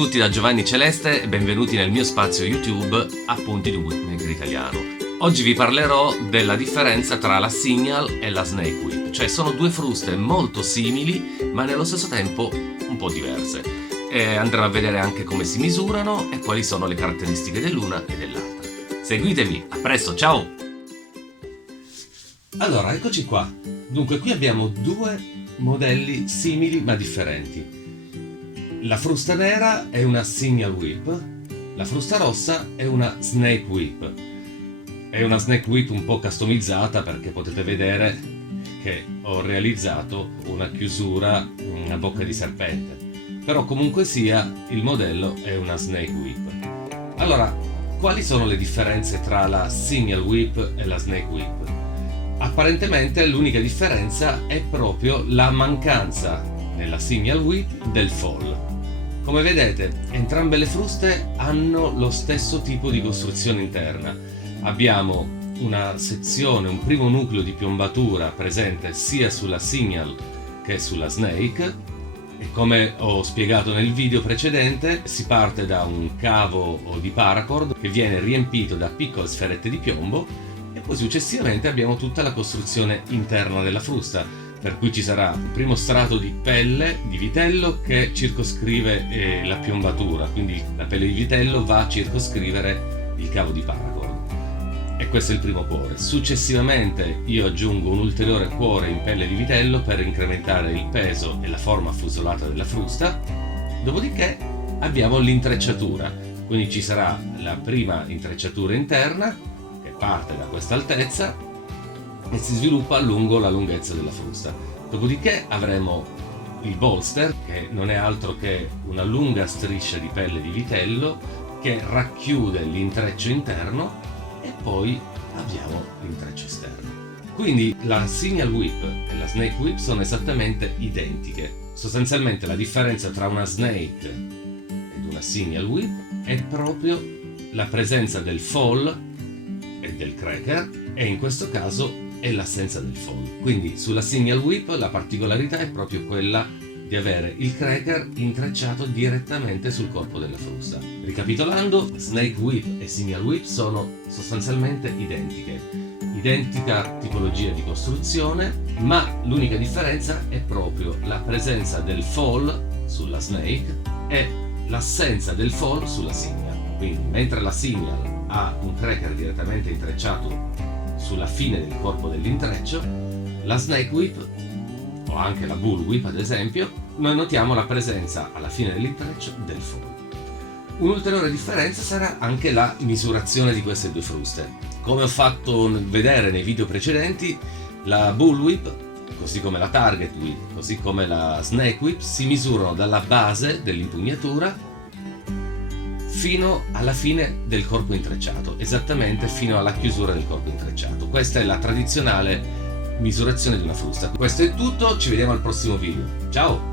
tutti da Giovanni Celeste e benvenuti nel mio spazio YouTube Appunti di un Whipmaker italiano. Oggi vi parlerò della differenza tra la Signal e la Snake Whip, cioè sono due fruste molto simili ma nello stesso tempo un po' diverse. E andremo a vedere anche come si misurano e quali sono le caratteristiche dell'una e dell'altra. Seguitevi, a presto, ciao! Allora, eccoci qua. Dunque, qui abbiamo due modelli simili ma differenti. La frusta nera è una Signal Whip, la frusta rossa è una Snake Whip. È una Snake Whip un po' customizzata perché potete vedere che ho realizzato una chiusura, una bocca di serpente. Però comunque sia, il modello è una Snake Whip. Allora, quali sono le differenze tra la Signal Whip e la Snake Whip? Apparentemente l'unica differenza è proprio la mancanza nella Signal Whip del fall. Come vedete, entrambe le fruste hanno lo stesso tipo di costruzione interna. Abbiamo una sezione, un primo nucleo di piombatura presente sia sulla Signal che sulla Snake e come ho spiegato nel video precedente si parte da un cavo di paracord che viene riempito da piccole sferette di piombo e poi successivamente abbiamo tutta la costruzione interna della frusta, per cui ci sarà un primo strato di pelle di vitello che circoscrive la piombatura, quindi la pelle di vitello va a circoscrivere il cavo di paracord e questo è il primo cuore. Successivamente io aggiungo un ulteriore cuore in pelle di vitello per incrementare il peso e la forma affusolata della frusta, dopodiché abbiamo l'intrecciatura, quindi ci sarà la prima intrecciatura interna che parte da questa altezza e si sviluppa lungo la lunghezza della frusta. Dopodiché avremo il bolster, che non è altro che una lunga striscia di pelle di vitello che racchiude l'intreccio interno e poi abbiamo l'intreccio esterno. Quindi la Signal Whip e la Snake Whip sono esattamente identiche. Sostanzialmente la differenza tra una Snake ed una Signal Whip è proprio la presenza del fall e del cracker e in questo caso è l'assenza del fall. Quindi sulla Signal Whip la particolarità è proprio quella di avere il cracker intrecciato direttamente sul corpo della frusta. Ricapitolando, Snake Whip e Signal Whip sono sostanzialmente identiche, identica tipologia di costruzione, ma l'unica differenza è proprio la presenza del fall sulla Snake e l'assenza del fall sulla Signal. Quindi mentre la Signal ha un cracker direttamente intrecciato sulla fine del corpo dell'intreccio, la Snake Whip o anche la Bull Whip ad esempio, noi notiamo la presenza alla fine dell'intreccio del fall. Un'ulteriore differenza sarà anche la misurazione di queste due fruste. Come ho fatto vedere nei video precedenti, la Bull Whip, così come la Target Whip, così come la Snake Whip, si misurano dalla base dell'impugnatura fino alla fine del corpo intrecciato, esattamente fino alla chiusura del corpo intrecciato. Questa è la tradizionale misurazione di una frusta. Questo è tutto, ci vediamo al prossimo video. Ciao!